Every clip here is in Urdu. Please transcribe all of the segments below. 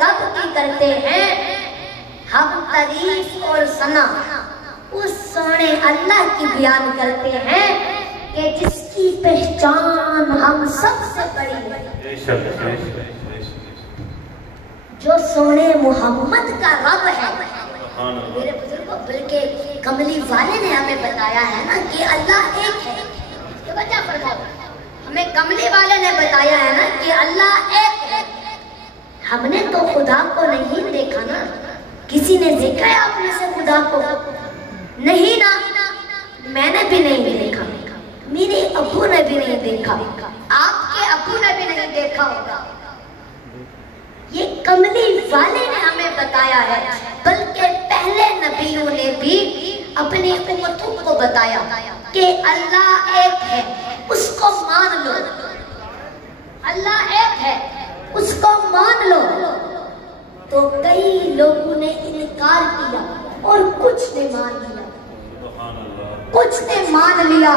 رب کی کرتے ہیں، ہم تعریف اور ثنا اس سونے اللہ کی بیان کرتے ہیں کہ جس کی پہچان ہم سب سے بڑی ہے، جو سونے محمد کا رب ہے۔ میرے بزرگوں، بلکہ کملی والے نے ہمیں بتایا ہے نا کہ اللہ ایک ہے۔ توجہ فرماؤ، ہمیں کملی والے نے بتایا ہے نا کہ اللہ ایک ہے۔ ہم نے تو خدا کو نہیں دیکھا نا، کسی نے دیکھا ہے آپ نے سے خدا کو؟ نہیں نا، میں نے بھی نہیں دیکھا، میرے ابو نے بھی نہیں دیکھا، آپ کے ابو نے بھی نہیں دیکھا ہوگا۔ یہ کملی والے نے ہمیں بتایا ہے، بلکہ پہلے نبیوں نے بھی اپنی امتوں کو بتایا کہ اللہ ایک ہے، اس کو مان لو۔ اللہ ایک ہے، اس کو مان لو۔ تو کئی لوگوں نے انکار کیا اور کچھ نے مان لیا، کچھ نے مان لیا۔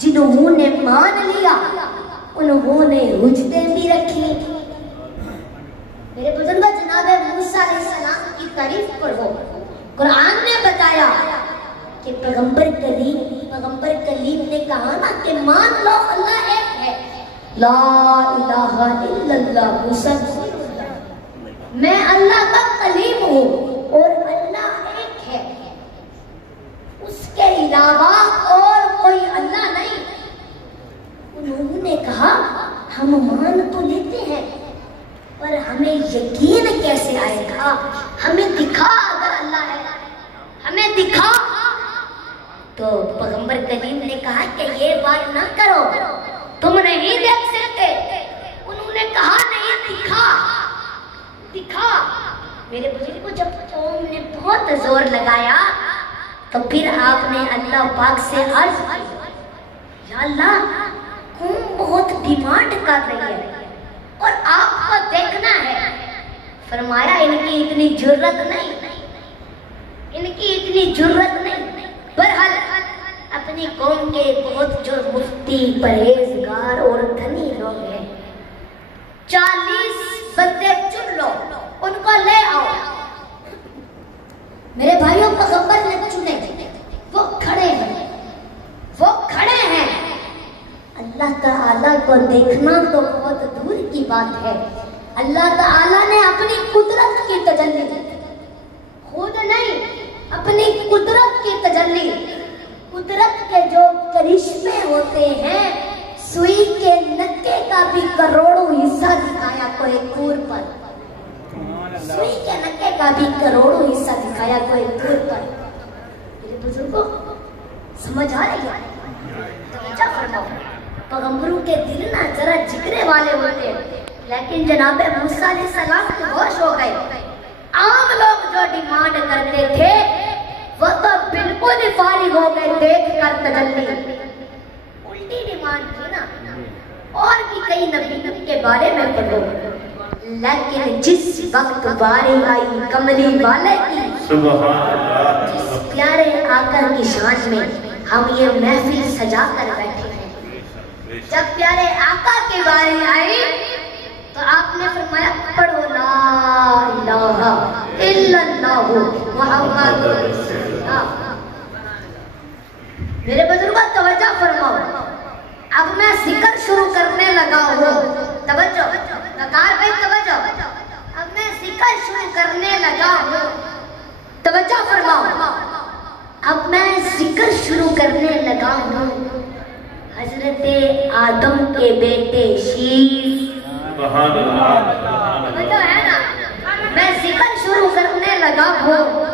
جنہوں نے مان لیا انہوں نے حجتیں بھی رکھی۔ میرے بزرگوں، جناب موسیٰ علیہ السلام کی تعریف پڑھو۔ قرآن نے بتایا کہ پیغمبر کلیم نے کہا نا کہ مان لو اللہ ایک ہے، لا الہ الا اللہ محمد، میں اللہ کا کلیم ہوں اور اللہ ایک ہے، اس کے علاوہ اور کوئی اللہ نہیں۔ انہوں نے کہا ہم مان تو لیتے ہیں پر ہمیں یقین کیسے آئے گا؟ ہمیں دکھا، اگر اللہ ہے ہمیں دکھا۔ تو پیغمبر کریم نے کہا کہ یہ بات نہ کرو، تم نہیں دیکھ سکتے۔ انہوں نے کہا نہیں، دکھا دکھا۔ میرے بزرگ کو جب قوم نے بہت زور لگایا تو پھر آپ نے اللہ پاک سے عرض کی، یا اللہ قوم بہت ڈیمانڈ کر رہی ہے اور آپ کو دیکھنا ہے۔ فرمایا ان کی اتنی جرت نہیں، ان کی اتنی جرت نہیں۔ بہرحال اپنی قوم کے بہت جو مفتی، پرہیزگار اور دھنی لوگ ہیں، 40 بندے چن لو، ان کو لے آؤ۔ میرے بھائیوں، پیغمبر نے چنے، وہ کھڑے ہیں، وہ کھڑے ہیں۔ اللہ تعالیٰ کو دیکھنا تو بہت دور کی بات ہے۔ اللہ تعالیٰ نے اپنی قدرت کی تجلی، خود نہیں، اپنی قدرت کی تجلی، قدرت کے جو کرشمے ہوتے ہیں، سوئی کے نکے کا بھی کروڑوں حصہ دکھایا کوئی طور پر، سوئی کے نکے کا بھی کروڑوں حصہ دکھایا کوئی طور پر۔ میرے بزرگوں، سمجھ آ رہی ہے؟ توجہ فرماؤ، پیغمبروں کے دل نہ ذرا جگرے والے ہوتے ہیں، لیکن جناب موسیٰ علیہ السلام کو ہوش ہو گئے۔ عام لوگ جو ڈیمانڈ کرتے تھے وہ تو بالکل ہی فارغ ہو گئے دیکھ کر تجلی۔ الٹی ڈیمانڈ تھی نا، اور بھی کئی نبیوں کے بارے میں پڑھو، لیکن جس وقت باری آئی کملی والے کی، جس پیارے آقا کی شان میں ہم یہ محفل سجا کر بیٹھے ہیں، جب پیارے آقا کی باری آئی تو آپ نے فرمایا پڑھو لا الہ الا اللہ محمد رسول اللہ۔ میرے بزرگوں، توجہ فرماؤ، اب میں ذکر شروع کرنے لگا ہوں۔ توجہ نکار بھائی، توجہ، اب میں ذکر شروع کرنے لگا ہوں۔ توجہ فرماؤ، اب میں ذکر شروع کرنے لگا ہوں۔ حضرت آدم کے بیٹے شیش، توجہ ہے نا، میں ذکر شروع کرنے لگا ہوں۔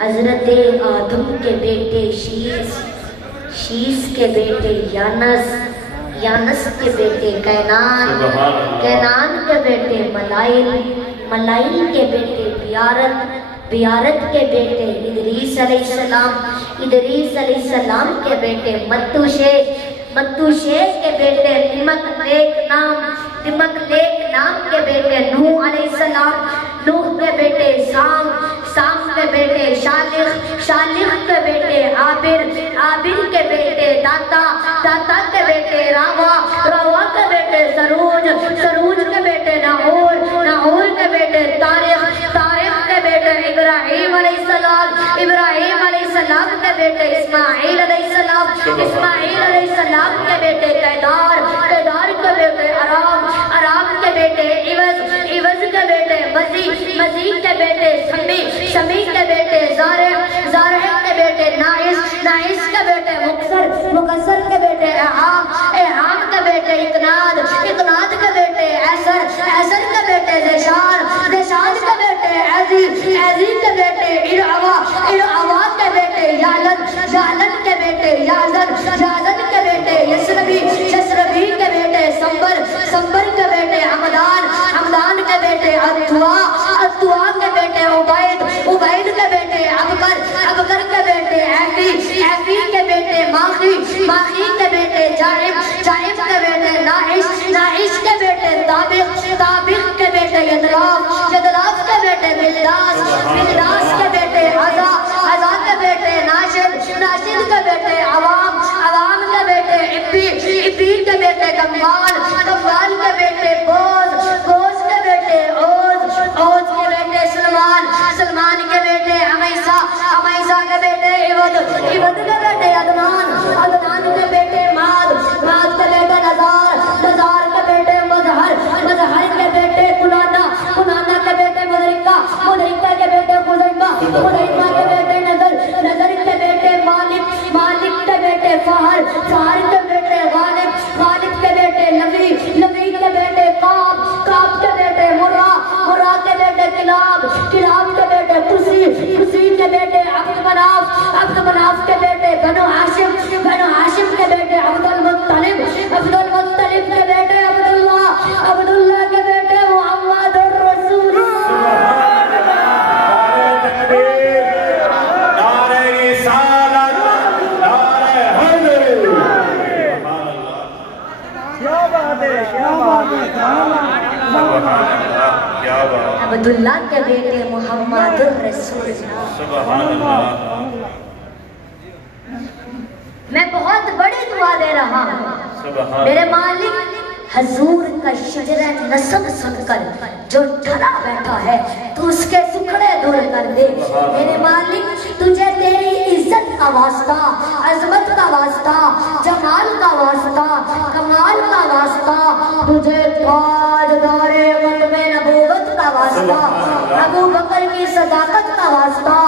حضرت آدم کے بیٹے شیش، شیش کے بیٹے یانس، یانس کے بیٹے کینان، کینان کے بیٹے ملائل، ملائل کے بیٹے بیارت، بیارت کے بیٹے ادریس علیہ السلام، ادریس علیہ السلام کے بیٹے متو شیخ، متو شیخ کے بیٹے نمک لیک نام، نمک لیک نام کے بیٹے نوح علیہ السلام، نوح کے بیٹے سام، سام کے بیٹے شالخ، شالخ کے بیٹے عابر، عابر کے بیٹے داتا، داتا کے بیٹے راوا، راوا کے بیٹے سروج، سروج کے بیٹے ناہور، ناہور کے بیٹے بیٹے اسماعیل علیہ السلام، اسماعیل علیہ السلام کے بیٹے قیدار، قیدار کے بیٹے ارام، ارام کے بیٹے عوض، عوض کے بیٹے مزید، مزید کے بیٹے سمی، سمی کے بیٹے زارع، زارع کے بیٹے نائس، نائس کے بیٹے مقصر، مقصر کے بیٹے احام، احام کے بیٹے اقناد، اقناد کے بیٹے ایسر، ایسر کے بیٹے زیشان، زیشان کے بیٹے عزی، عزی کے بیٹے ارعوا، ارعوا کے بیٹے یعلن، یعلن کے بیٹے یعزن، یعزن کے بیٹے یسربی، یسربی کے بیٹے سمبر، سمبر کے بیٹے حمدان، حمدان کے بیٹے اتوا، اتوا کے بیٹے عبید، عبید کے بیٹے ابکر، ابکر کے بیٹے ایفی، ایفی کے بیٹے ماخی، ماخی کے بیٹے جائب، جائب کے بیٹے ناعش، ناعش کے بیٹے طابق، طابق کے بیٹے یدلاف، یدلاف کے بیٹے ملداس، ملداس کے بیٹے عزا، عزا کے بیٹے ناشد، ناشد کے بیٹے عوام، عوام کے بیٹے ابی، ابی کے بیٹے گموال، گموال کے بیٹے بوز، بوز کے بیٹے اوز، اوز کے بیٹے سلمان، سلمان کے بیٹے عمیسہ، عمیسہ کے بیٹے عوض، عوض کے بیٹے عدنان، عدنان کے بیٹے ماد، ماد کے بیٹے نزار، نزار کے بیٹے مظہر، مظہر کے بیٹے کنانا، کنانا کے بیٹے مدرکہ، مدرکہ کے بیٹے خزیمہ، خزیمہ کے بیٹے نظر، نظر کے بیٹے مالک، مالک کے بیٹے فہر، فہر کے بیٹے غالب، غالب کے بیٹے لوی، لوی کے بیٹے قاب، قاب کے بیٹے مرہ، مرہ کے بیٹے کلاب، کلاب کے بیٹے قسی، قسی کے بیٹے عبد مناف، عبد مناف کے بیٹے بنو ہاشم، بنو ہاشم کے بیٹے عبد المطلب، عبد المطلب کے بیٹے عبداللہ، عبداللہ کے بیٹے محمد الرسول عبداللہ کے بیٹے محمد الرسول سبحان اللہ. میں بہت بڑی دعا دے رہا ہوں میرے مالک حضور کا شجرہ نسب سن کر جو ڈھلا بیٹھا ہے تو اس کے ٹکڑے دور کر دے. میرے مالک تجھے تیری عزت کا واسطہ، عظمت کا واسطہ، جمال کا واسطہ، کمال کا واسطہ، تجھے تاجدار ختم نبوت کا واسطہ، ابو بکر کی صداقت کا واسطہ،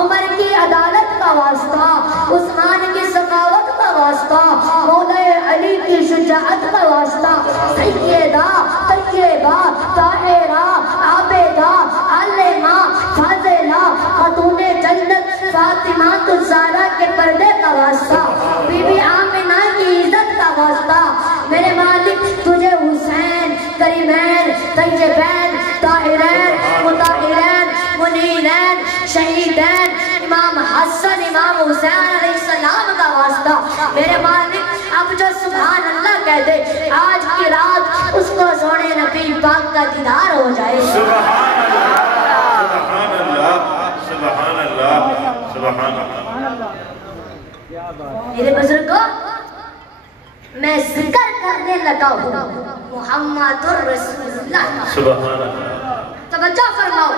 عمر کی عدالت کا واسطہ، عثمان کی سخاوت کا واسطہ، مولا علی کی شجاعت کا واسطہ، سیدہ طیبہ طاہرہ عابدہ عالمہ فاضلہ خاتون جنت فاطمہ الزہرا کے پردے کا واسطہ، بی بی آمنہ کی عزت کا واسطہ. میرے مالک تجھے حسین، کریمین، طیبین، طاہرین، مطہرین، منیرین، شہیدین، امام حسن، امام حسین علیہ السلام کا واسطہ. میرے مالک اب جو سبحان اللہ کہہ دے آج کی رات اس کو سونے نبی پاک کا دیدار ہو جائے. سبحان اللہ، سبحان اللہ، سبحان اللہ. میرے بزرگوں میں ذکر کرنے لگا ہوں محمد الرسول اللہ. سبحان اللہ. توجہ فرماؤ.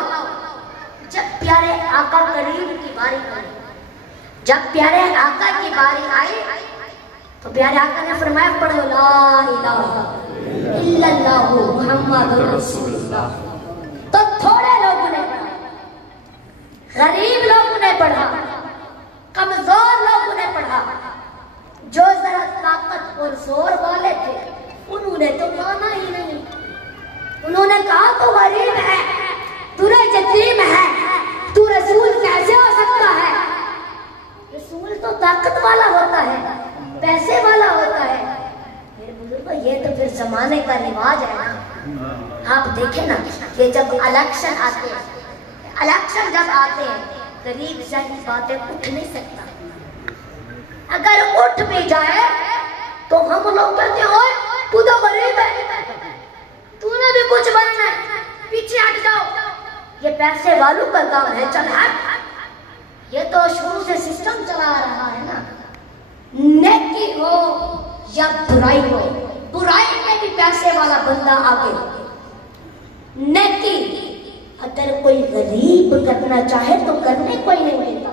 جب پیارے آقا کریم کی باری آئی، جب پیارے آقا کی باری آئی تو پیارے آقا نے فرمایا پڑھو لا الہ الا اللہ محمد رسول اللہ. تو تھوڑے لوگوں نے پڑھا، غریب لوگوں نے پڑھا، کمزور لوگوں نے پڑھا، جو ذرا طاقت اور زور والے تھے انہوں نے تو مانا ہی نہیں. انہوں نے کہا تو غریب ہے، تو یتیم ہے، تو رسول کیسے ہو سکتا ہے؟ رسول تو طاقت والا ہوتا ہے، پیسے والا ہوتا ہے. میرے بزرگوں یہ تو پھر زمانے کا رواج ہے نا. آپ دیکھیں نا یہ جب الیکشن آتے ہیں، الیکشن جب آتے ہیں غریب ذہنی باتیں اٹھ نہیں سکتا. اگر اٹھ بھی جائے تو ہم لوگ کہتے ہیں اوئے تو تو غریب ہے، تو نے بھی کچھ بننا ہے، پیچھے ہٹ جاؤ. یہ پیسے والوں کا کام ہے، چل ہٹ. یہ تو شروع سے سسٹم چلا رہا ہے نا. نیکی ہو یا برائی ہو، برائی میں بھی پیسے والا بندہ آگے. نیکی اگر کوئی غریب کرنا چاہے تو کرنے کوئی نہیں دیتا.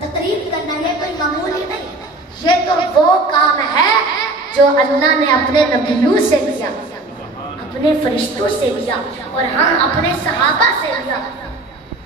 تقریب کرنا یہ کوئی معمولی نہیں، یہ تو وہ کام ہے جو اللہ نے اپنے نبیوں سے لیا، اپنے فرشتوں سے لیا، اور ہم اپنے صحابہ سے لیا۔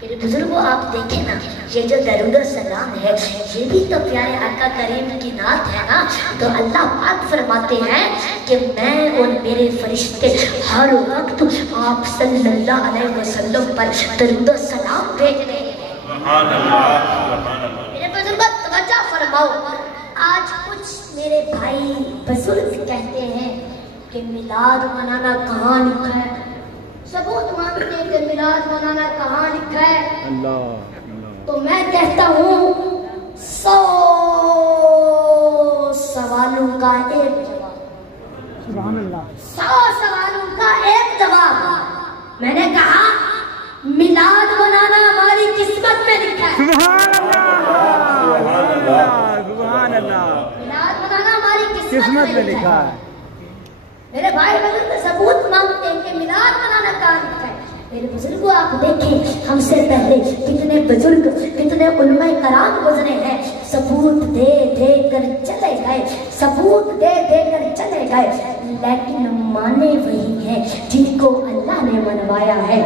میرے بزرگوں آپ دیکھیں نا، یہ جو درود و سلام ہے یہ بھی تو پیارے آقا کریم کی نعت ہے نا۔ تو اللہ پاک فرماتے ہیں کہ میں اور میرے فرشتے ہر وقت آپ صلی اللہ علیہ وسلم پر درود و سلام بھیج رہے ہیں۔ سبحان اللہ سبحان اللہ۔ میرے بزرگوں توجہ فرماؤ، آج کچھ میرے بھائی بزرگ کہتے ہیں کہ میلاد منانا کہاں لکھا ہے، ثبوت مانگتے ہیں کہ میلاد منانا کہاں لکھا ہے۔ تو میں کہتا ہوں 100 سوالوں کا ایک جواب، سبحان اللہ، 100 سوالوں کا ایک جواب۔ میں نے کہا میلاد منانا ہماری قسمت میں لکھا ہے، سبحان اللہ، سبحان اللہ، میلاد منانا ہماری قسمت میں لکھا ہے۔ میرے بھائی بزرگ ثبوت مانگتے ہیں کہ میلاد منانا کہاں لکھا ہے۔ میرے بزرگوں آپ دیکھیں ہم سے پہلے کتنے بزرگ کتنے علماء کرام گزرے ہیں، ثبوت دے دے کر چلے گئے، ثبوت دے دے کر چلے گئے، لیکن مانے وہی ہیں جن کو اللہ نے منوایا ہے،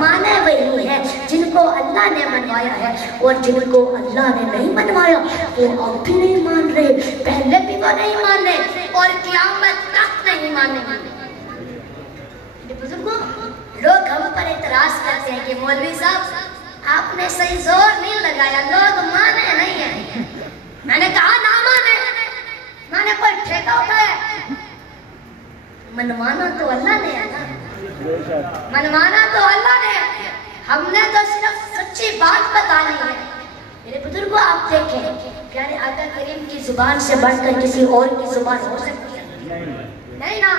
مانے وہی ہیں جن کو اللہ نے منوایا ہے، اور جن کو اللہ نے نہیں منوایا وہ اب بھی نہیں مان رہے، پہلے بھی وہ نہیں مانے اور قیامت تک نہیں مانیں گے۔ بزرگوں لوگ ہم پر اعتراض کرتے ہیں کہ مولوی صاحب آپ نے صحیح زور نہیں لگایا، لوگ مانے نہیں ہیں۔ میں نے کہا نہ مانے، میں نے کوئی ٹھیکہ اٹھایا، منوانا تو اللہ نے ہے نا، منوانا تو اللہ نے ہے، ہم نے تو صرف سچی بات بتانی ہے۔ میرے بزرگوں آپ دیکھیں پیارے آقا کریم کی زبان سے بڑھ کر کسی اور کی زبان ہو سکتی ہے؟ نہیں نا۔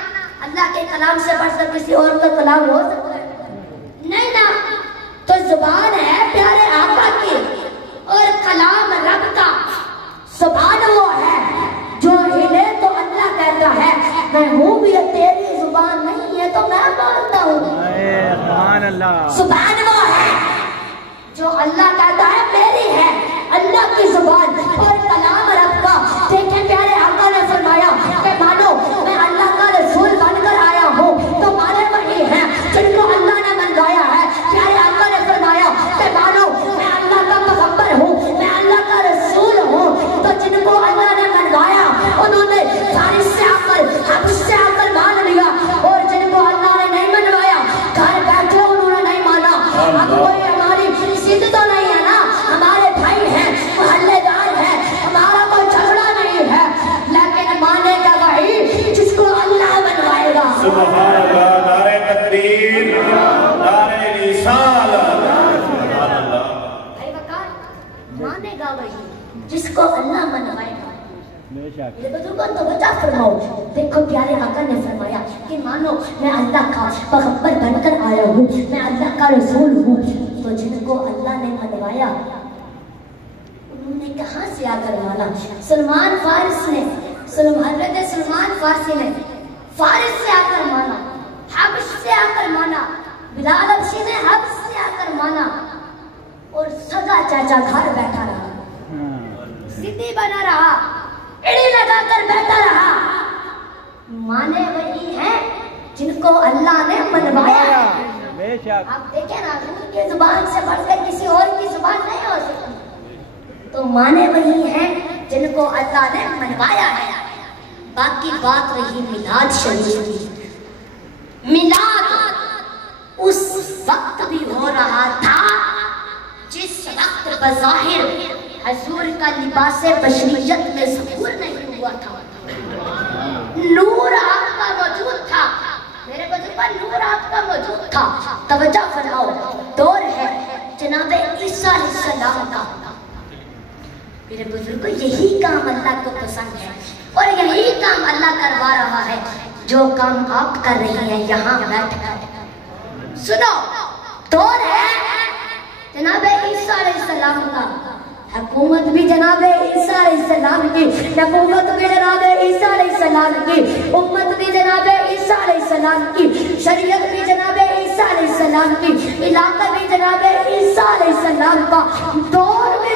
اللہ کے کلام سے بڑھ کر کسی اور کا کلام ہو سکتا ہے؟ نہیں نا۔ تو زبان ہے پیارے آقا کی اور کلام رب کا، زبان وہ ہے جو ہلے تو اللہ کہتا ہے میں ہوں بھی، تیری زبان نہیں ہے تو میں بولتا ہوں۔ سبحان اللہ، زبان وہ ہے جو اللہ کہتا ہے میری ہے، اللہ کی زبان اور کلام رب کا۔ دیکھیں پیارے آقا نے فرمایا کہ مانو میں اللہ کا رسول بن کر آیا ہوں تو مانے وہی ہیں جن کو اللہ نے منوایا ہے۔ پیارے آقا نے فرمایا کہ مانو میں اللہ کا پیغمبر ہوں، میں اللہ کا رسول ہوں، تو جن کو اللہ نے منوایا انہوں نے فارس سے آ کر حبش سے آ کر مان لیا، اور جن کو اللہ نے نہیں منوایا گھر بیٹھے انہوں نے نہیں مانا۔ اب کوئی ہماری ضد تو نہیں ہے نا، ہمارے بھائی ہیں، محلے دار ہیں، ہمارا کوئی جھگڑا نہیں ہے، لیکن مانے گا وہی جس کو اللہ منوائے گا۔ سبحان اللہ، نعرہ تکبیر، نعرہ رسالت، سبحان اللہ۔ بھائی وقار مانے گا وہی جس کو اللہ منوائے گا۔ میرے بزرگوں توجہ فرماؤ، دیکھو پیارے آقا نے فرمایا کہ مانو میں اللہ کا پیغمبر بن کر آیا ہوں، میں اللہ کا رسول ہوں، تو جن کو اللہ نے منوایا انہوں نے کہاں سے آ کر مانا؟ سلمان فارس نے، حضرت سلمان فارسی نے فارس سے آ کر مانا، حبش سے آ کر مانا، بلال حبشی نے حبش سے آ کر مانا، اور سگا چاچا گھر بیٹھا رہا، ضدی بنا رہا، اڑی لگا کر بیٹھا رہا۔ مانے وہی ہیں جن کو اللہ نے منوایا ہے۔ بے شک، آپ دیکھیں نا حضور کی زبان سے بڑھ کر کسی اور کی زبان نہیں ہو سکتی، تو مانے وہی ہیں جن کو اللہ نے منوایا ہے۔ باقی بات رہی میلاد شریف کی، میلاد اس وقت بھی ہو رہا تھا جس وقت بظاہر حضور کا لباس بشریت میں ظہور نہیں ہوا تھا، نور آپ کا موجود تھا۔ میرے بزرگوں نور آپ کا موجود تھا۔ توجہ فرماؤ، دور ہے جناب عیسیٰ علیہ السلام کا۔ میرے بزرگوں یہی کام اللہ کو پسند ہے اور یہی کام اللہ کروا رہا ہے جو کام آپ کر رہی ہیں یہاں بیٹھ کر۔ سنو، دور ہے جناب عیسیٰ علیہ السلام کا، حکومت بھی جناب عیسیٰ علیہ السلام کی، نبوت بھی جناب عیسیٰ علیہ السلام کی، امت بھی جناب عیسیٰ علیہ السلام کی، شریعت بھی جناب عیسیٰ علیہ السلام کی، علاقہ بھی جناب عیسیٰ علیہ السلام کا، دور بھی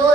2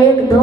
1-2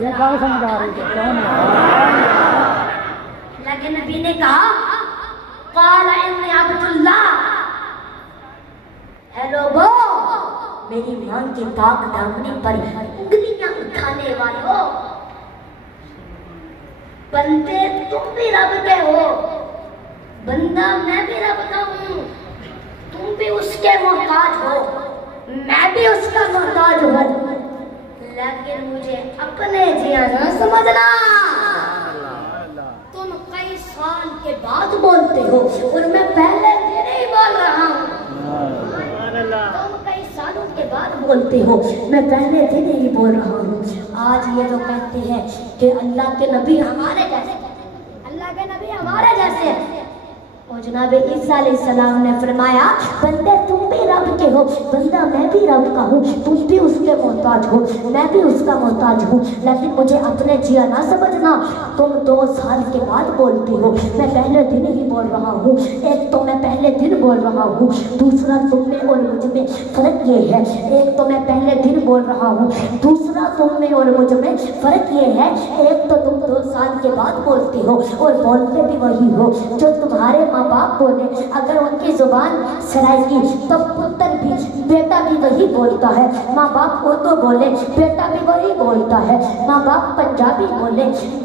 یہ کہاں سمجھ آ رہی ہے؟ لیکن نبی نے کہا قال انی عبد اللہ، اے لوگو میری ماں کی پاک دامنی پر انگلیاں اٹھانے والوں، بندے تم بھی رب کے ہو، بندہ میں بھی رب کا ہوں، تم بھی اس کے محتاج ہو، میں بھی اس کا محتاج ہوں، لیکن مجھے اپنے جیا نہ سمجھنا، تم کئی سال کے بعد بولتے ہو اور میں پہلے دن ہی بول رہا ہوں، تم کئی سالوں کے بعد بولتے ہو، میں پہلے دن ہی بول رہا ہوں۔ آج یہ جو کہتے ہیں کہ اللہ کے نبی ہمارے جیسے، اللہ کے نبی ہمارے جیسے ہیں، اور جناب عیسیٰ علیہ السلام نے فرمایا بندے تم بھی رب کے ہو، بندہ میں بھی رب کا ہوں، تم بھی اس کے محتاج ہو، میں بھی اس کا محتاج ہوں، لیکن مجھے اپنے جیا نہ سمجھنا، تم 2 سال کے بعد بولتے ہو، میں پہلے دن ہی بول رہا ہوں۔ ایک تو میں پہلے دن بول رہا ہوں، دوسرا تم میں اور مجھ میں فرق یہ ہے، ایک تو میں پہلے دن بول رہا ہوں، دوسرا تم میں اور مجھ میں فرق یہ ہے، ایک تو تم 2 سال کے بعد بولتے ہو اور بولتے بھی وہی ہو جو تمہارے ماں باپ بولے، اگر ان کی زبان سرائے کی تو پتر بھی، بیٹا بھی وہی بولتا ہے، ماں باپ اردو بولے بیٹا بھی وہی بولتا ہے، ماں باپ پنجابی بولے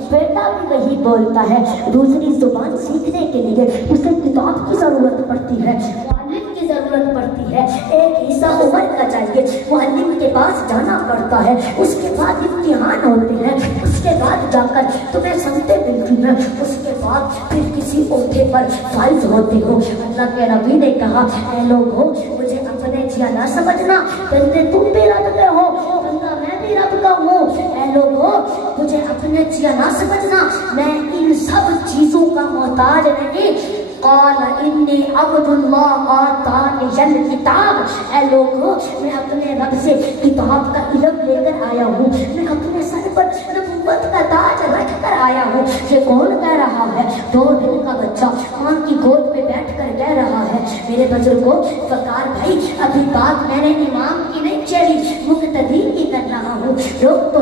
بیٹا بھی وہی بولتا ہے۔ دوسری زبان سیکھنے کے لیے اسے کتاب کی ضرورت پڑتی ہے، معلم کی ضرورت پڑتی ہے، ایک حصہ عمر کا چاہیے، معلم کے پاس جانا پڑتا ہے، اس کے بعد امتحان ہوتے ہیں، اس کے بعد جا کر تمہیں سمجھتے ملتی ہیں، اس کے بعد پھر کسی عہدے پر فائز ہوتے ہو۔ اللہ کے نبی نے کہا اے لوگو مجھے اپنے جیا نہ سمجھنا، بندے تم بھی رب کے ہو، بندہ میں بھی رب کا ہوں، اے لوگو مجھے اپنے جیا نہ سمجھنا، میں ان سب چیزوں کا محتاج نہیں۔ قال انی عبد اللہ آتانی الکتاب، اے لوگو میں اپنے رب سے کتاب کا علم لے کر آیا ہوں، میں اپنے سر پر نبوت کا تاج رکھ کر آیا ہوں۔ یہ کون کہہ رہا ہے؟ 2 دن کا بچہ ماں کی گود میں بیٹھ کر کہہ رہا ہے۔ میرے بزرگوں فقار بھائی ابھی بات میں نے امام کی نہیں چلی، مقتدی کی کر رہا ہوں۔ لوگ تو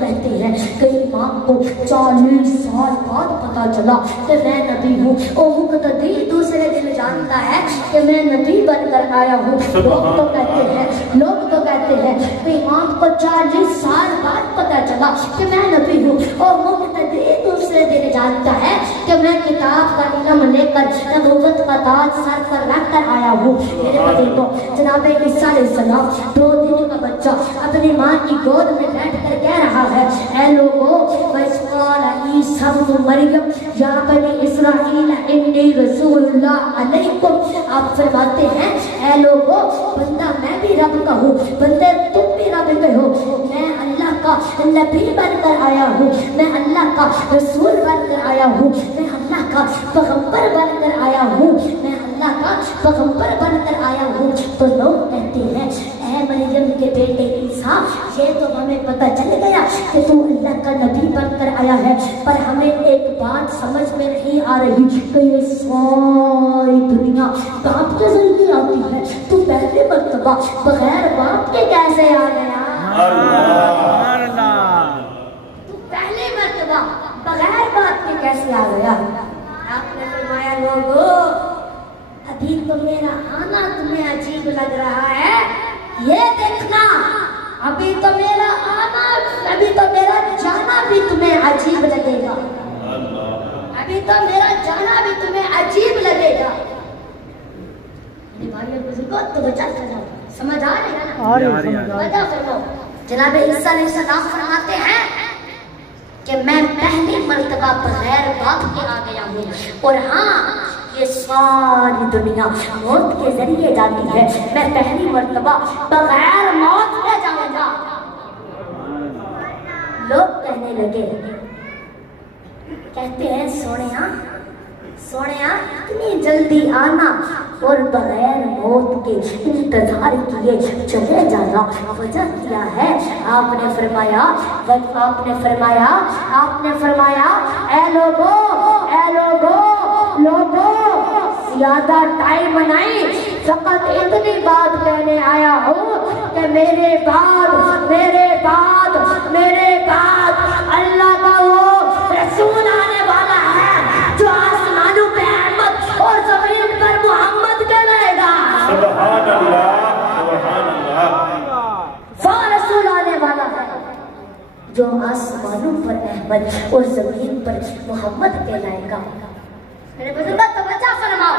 کہتے ہیں کہ امام کو 40 سال بعد پتا چلا کہ میں نبی ہوں، اور مقتدی دوسرے دن جانتا ہے کہ میں نبی بن کر آیا ہوں۔ لوگ تو کہتے ہیں کہ امام کو 40 سال بعد پتا چلا کہ میں نبی ہوں، اور مقتدی دوسرے دن جانتا ہے کہ میں کتاب کا علم لے کر نبوت کا تاج سر پر رکھ کر آیا ہوں۔ میرے بزرگوں جناب عیسیٰ علیہ السلام 2 دن کا بچہ اپنی ماں کی گود میں بیٹھ کر کہہ رہا ہے اے لوگوں وَإِذْ قَالَ عِيسَىٰ ابْنُ مَرْيَمَ يَا بَنِي إِسْرَائِيلَ إِنِّي رَسُولُ اللَّهِ عَلَيْكُمْ، آپ فرماتے ہیں اے لوگوں بندہ میں بھی رب کا ہوں، بندے تم بھی رب کے ہو، میں اللہ کا نبی بن کر آیا ہوں، میں اللہ کا رسول بن کر آیا ہوں، میں اللہ کا پیغمبر بن کر آیا ہوں، میں اللہ کا پیغمبر بن کر آیا ہوں۔ تو لوگ کہتے ہیں اے مریم کے بیٹے عیسیٰ یہ تو ہمیں پتہ چل گیا کہ تو اللہ کا نبی بن کر آیا ہے، پر ہمیں ایک بات سمجھ میں نہیں آ رہی کہ یہ ساری دنیا باپ کے ذریعے آتی ہے، تو پہلے مرتبہ بغیر باپ کے کیسے آ گیا؟ تو پہلے مرتبہ بغیر باپ کے کیسے آ گیا؟ آپ نے فرمایا لوگو ابھی تو میرا آنا تمہیں عجیب لگ رہا ہے، یہ دیکھنا ابھی تو میرا آنا، ابھی تو میرا جانا بھی تمہیں عجیب لگے گا، ابھی تو میرا جانا بھی تمہیں عجیب لگے گا۔ بھائیو بزرگوں تو بچہ سمجھ آ رہے ہیں نا؟ وجہ فرماؤ جناب عیسیٰ علیہ السلام فرماتے ہیں کہ میں پہلی مرتبہ بغیر باپ کے آ گیا ہوں، اور ہاں یہ ساری دنیا موت کے ذریعے جاتی ہے، میں پہلی مرتبہ بغیر موت کے جاؤں گا۔ لوگ کہنے لگے، کہتے ہیں سونیا اتنی جلدی آنا اور بغیر موت کے انتظار کیے چلے جانا، وجہ کیا ہے؟ آپ نے فرمایا اے لوگو زیادہ ٹائم نہیں، فقط اتنی بات کہنے آیا ہوں کہ میرے بعد اللہ کا وہ رسول آنے والا ہے جو آسمانوں پہ احمد اور زمین پر محمد کہلائے گا. سبحان اللہ سبحان اللہ. وہ رسول آنے والا ہے جو آسمانوں پر احمد اور زمین پر محمد کہلائے گا. میرے بزرگوں توجہ فرماؤ.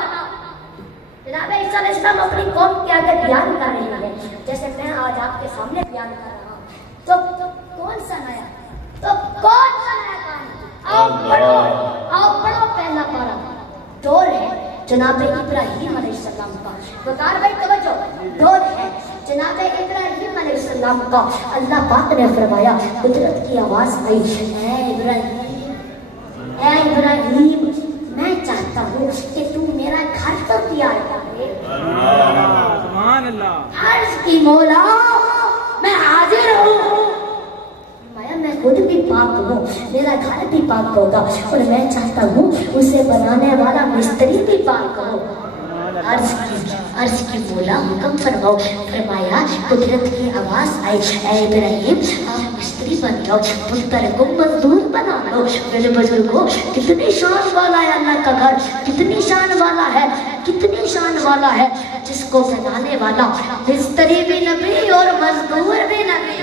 جناب عیسیٰ علیہ السلام اپنی قوم کے آگے بیان کر رہے ہیں جیسے میں آج آپ کے سامنے بیان کر رہا ہوں. تو کون سا نیا آؤ پڑھو پہلا پارہ. دور ہے جناب ابراہیم علیہ السلام کا. بکار بھائی توجہ. دور ہے جناب ابراہیم علیہ السلام کا. اللہ پاک نے فرمایا قدرت کی آواز آئی اے ابراہیم میں چاہتا ہوں کہ تو میرا گھر تو تیار کر دے. سبحان اللہ. عرض کی مولا میں حاضر ہوں. میں خود بھی پاک ہوں میرا گھر بھی پاک ہوگا اور میں چاہتا ہوں اسے بنانے والا مستری بھی پاک ہو. عرض کی مولا حکم فرماؤ. فرمایا قدرت کی آواز آئی اے ابراہیم آپ مستری بن جاؤ بستر کو مزدور بنا لو. میرے بزرگوں کتنی شان والا ہے اللہ کا گھر. کتنی شان والا ہے جس کو بنانے والا مستری بھی نبی اور مزدور بھی نبی.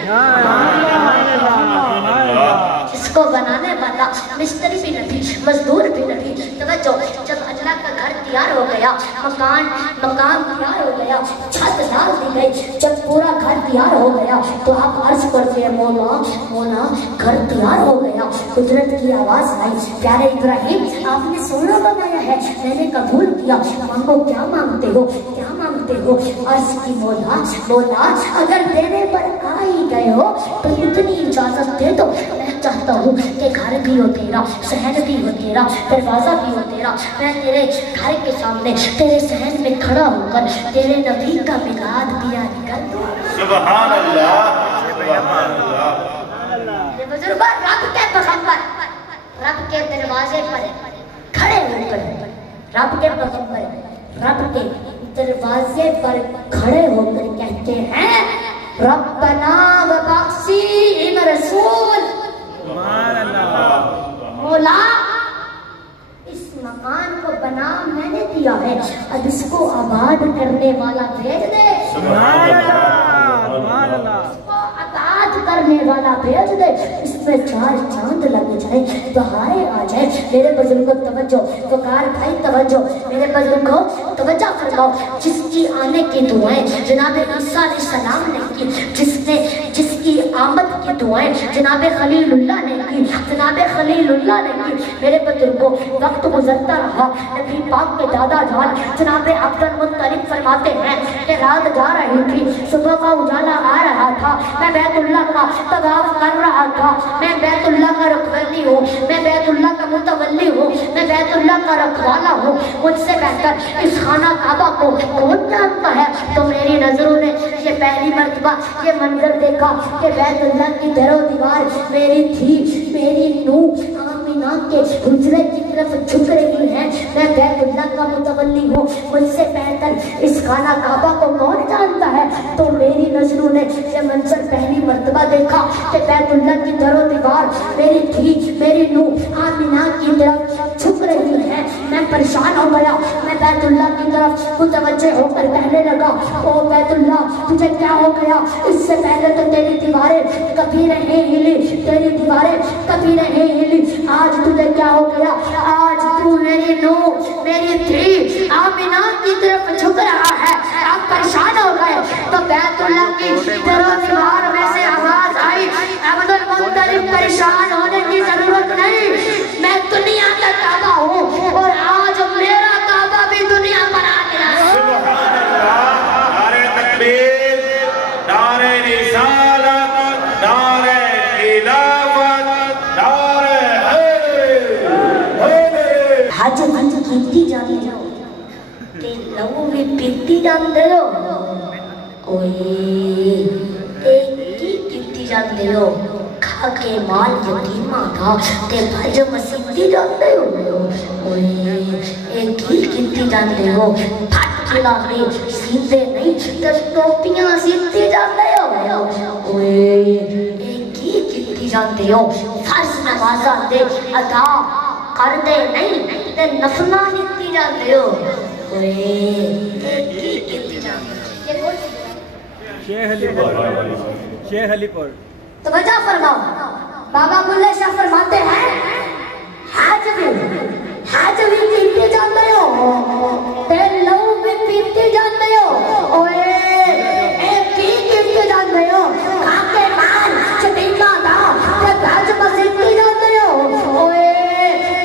جس کو بنانے والا مستری بھی نبی مزدور بھی نبی. توجہ. جب اجلا کا گھر تیار ہو گیا مکان تیار ہو گیا چھت ڈال دی گئی. جب پورا گھر تیار ہو گیا تو آپ عرض کرتے ہیں مولا گھر تیار ہو گیا. قدرت کی آواز آئی پیارے ابراہیم آپ نے سونا بنایا ہے میں نے قبول کیا. مانگو کیا مانگتے ہو. عرض کی مولا اگر دینے پر آ ہی گئے ہو تو اتنی اجازت دے دو. میں چاہتا ہوں کہ گھر بھی ہو تیرا صحن بھی ہو تیرا دروازہ بھی ہو تیرا. میں تیرے گھر کے سامنے تیرے صحن میں کھڑا ہو کر تیرے نبی کا میلاد بیان کر دوں. سبحان اللہ سبحان اللہ. بزرگوں رب کے پیغمبر رب کے دروازے پر کھڑے ہو کر رب کے پیغمبر رب کے دروازے پر کھڑے ہو کر کہتے ہیں ربنا وبعثیم رسول. مولا اس مکان کو بنا میں نے دیا ہے اب اس کو آباد کرنے والا بھیج دے. سبحان اللہ. آباد کرنے والا بھیج دے. اس میں 4 چاند لگ جائے بہاریں آ جائے. میرے بزرگوں توجہ. فقار بھائی توجہ. میرے بزرگوں توجہ فرماؤ. جس کی آنے کی دعائیں جناب عیسیٰ علیہ السلام نے کی جس کی آمد کی دعائیں جناب خلیل اللہ نے کی میرے بزرگوں وقت گزرتا رہا. نبی پاک کے دادا جان جناب عبد المطلب فرماتے ہیں کہ رات جا رہی تھی صبح کا اجالا آ رہا تھا. میں بیت اللہ کا طواف کر رہا تھا. میں بیت اللہ کا رکھوالی ہوں میں بیت اللہ کا متولی ہوں میں بیت اللہ کا رکھوالا ہوں. مجھ سے بہتر اس خانہ کعبہ کو کون جانتا ہے. تو میری نظروں نے یہ پہلی مرتبہ یہ منظر دیکھا کہ بیت اللہ کی در و دیوار میری نوح آمینہ کے حجرے کی طرف جھک رہی ہے. میں بیت اللہ کا متولی ہوں. مجھ سے بہتر اس خانہ کعبہ کو کون جانتا ہے. تو میری نظروں نے یہ منظر پہلی مرتبہ دیکھا کہ بیت اللہ کی در و دیوار میری نوح آمینہ کی طرف جھک رہی ہے. میں پریشان ہو گیا. میں بیت اللہ کی طرف متوجہ ہو کر کہنے لگا او بیت اللہ تجھے کیا ہو گیا. اس سے پہلے تو تیری دیواریں کبھی نہیں ہلی. آج تجھے کیا ہو گیا. آج تو میری نوح میری تھی آمینہ کی طرف جھک رہا ہے. آپ پریشان ہو گئے. تو بیت اللہ کی در و دیوار میں سے آواز آئی عبد المطلب پریشان ہونے کی ضرورت نہیں. میں دنیا کا کعبہ ہوں اور آج میرا کعبہ بھی دنیا پر آ گیا. سبحان اللہ. نعرہ تکبیر نعرہ رسالت نعرہ خلافت نعرہ حج کیتی جاندے ہو تے لو بھی پیتی جاندے ہو. کیتی جاندے ہو کھا کے مال یتیماں کا تے بھج مسیتی جاندے ہو. کیتی جاندے ہو پھٹ کھلا کے سیندے نہیں تے ٹوپیاں سیتی جاندے ہو. ہو ایک ہی کیتی جاندے ہو فرض نمازاں دے ادا کردے نہیں تے نفلاں کیتی جاندے ہو ایک ہی کیتی جاندے ہو شیخ علی پور توجہ فرماؤ بابا بلے شاہ فرماتے ہیں حج بھی پیتے جاندے ہو تے لو بھی پیتے جاندے ہو اوئے ایک ہی پیتے جاندے ہو کھاتے مال چٹیلا دا تے بھاج مسیتی جاندے ہو اوئے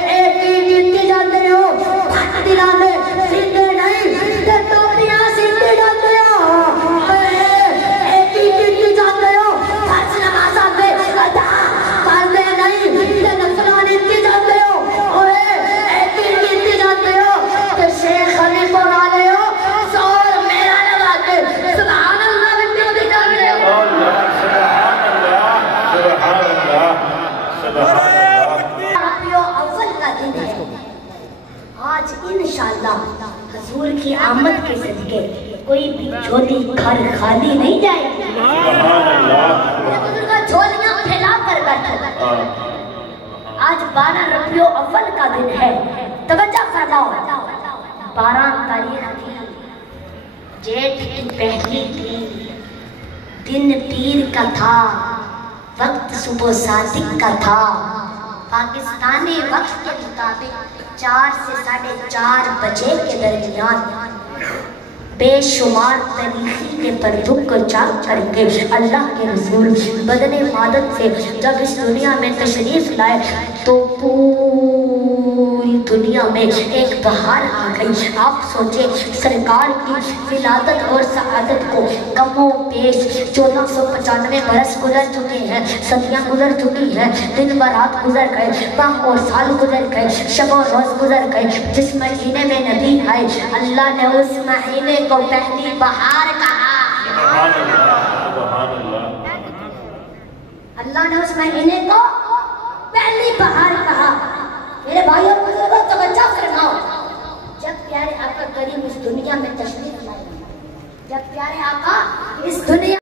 ایک ہی پیتے جاندے ہو پھٹ دلانے سیدھے نہیں تے ٹوپیاں سیدھے جاندے ہو اوئے ایک ہی پیتے جاندے ہو فرض نمازاں دے ادا کردے نہیں تے نفلاں نیتی جاندے ہو اوئے شیخ علی پور والے ہو سور میرا لگا کے سبحان اللہ بندے بھی جان رہے ہو سبحان اللہ سبحان اللہ ربیع اول کا دن ہے آج انشاءاللہ حضور کی آمد کے صدقے کوئی بھی جھولی گھر خالی نہیں جائے گی سبحان اللہ میرے بزرگاں جھولیاں پھیلا کر بیٹھے آج 12 ربیع اول کا دن ہے توجہ فرماؤ 12 تاریخ تھی جیٹھ کی پہلی تھی دن پیر کا تھا وقت صبح صادق کا تھا پاکستانی وقت کے مطابق 4 سے 4:30 بجے کے درمیان بے شمار تاریخی کے پردوں کو چاک کریں گے اللہ کے رسول بدن مادت سے جب اس دنیا میں تشریف لائے تو پوری دنیا میں ایک بہار آ گئی آپ سوچیں سرکار کی ولادت اور سعادت کو کم و بیش 1495 برس گزر چکے ہیں صدیاں گزر چکی ہیں دن برات گزر گئے ماہ اور سال گزر گئے شب و روز گزر گئے جس مہینے میں نبی آئے اللہ نے اس مہینے کو پہلی بہار کہا سبحان اللہ اللہ نے اس مہینے کو پہلی بہار کہا میرے بھائی اور بزرگوں توجہ فرماؤ جب پیارے آقا کریم اس دنیا میں تشریف لائے جب پیارے آقا اس دنیا